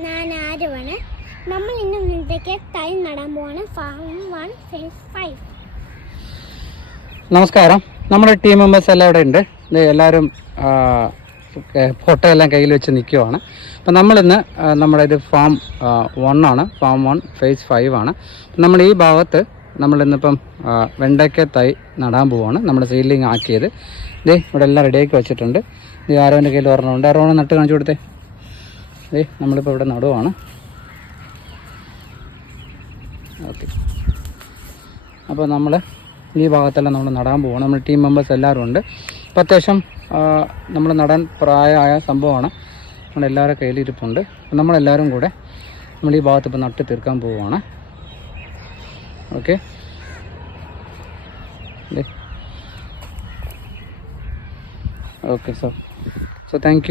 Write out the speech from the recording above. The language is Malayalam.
ഞാൻ ആരുവാണ്. നമ്മൾ ഇന്ന് ഇന്നത്തേക്ക് തൈ നടാൻ പോവാണ്. Farm 1 phase 5. നമസ്കാരം. നമ്മുടെ ടീം മെമ്പേഴ്സ് എല്ലാം ഇവിടെ ഉണ്ട്. എല്ലാവരും ഫോട്ടോ എല്ലാം കയ്യിൽ വെച്ച് നിൽക്കുവാണ്. അപ്പം നമ്മളിന്ന് നമ്മുടെ ഇത് ഫാം 1 ആണ്. ഫാം 1 ഫേസ് 5 ആണ്. നമ്മൾ ഈ ഭാഗത്ത് നമ്മളിന്നിപ്പം വെണ്ടയ്ക്ക തൈ നടാൻ പോവാണ്. നമ്മുടെ സീഡ്ലിംഗ് ആക്കിയത് ഇതേ ഇവിടെ എല്ലാം റെഡിയാക്കി വെച്ചിട്ടുണ്ട്. ഇത് ആരോൻ്റെ കയ്യിൽ ഒരെണ്ണമുണ്ട്. ആരോണം നട്ട് കാണിച്ചു കൊടുത്തേ. ഇതേ നമ്മളിപ്പോൾ ഇവിടെ നടുവാണ്. ഓക്കെ, അപ്പോൾ നമ്മൾ ഈ ഭാഗത്തെല്ലാം നമ്മൾ നടാൻ പോവാണ്. നമ്മൾ ടീം മെമ്പേഴ്സ് എല്ലാവരും ഉണ്ട്. അപ്പോൾ അത്യാവശ്യം നമ്മൾ നടാൻ പ്രായമായ സംഭവമാണ്. നമ്മളെല്ലാവരുടെ കയ്യിലിരിപ്പുണ്ട്. അപ്പോൾ നമ്മളെല്ലാവരും കൂടെ നമ്മൾ ഈ ഭാഗത്ത് ഇപ്പോൾ നട്ട് തീർക്കാൻ പോവുകയാണ്. Okay, okay so thank you.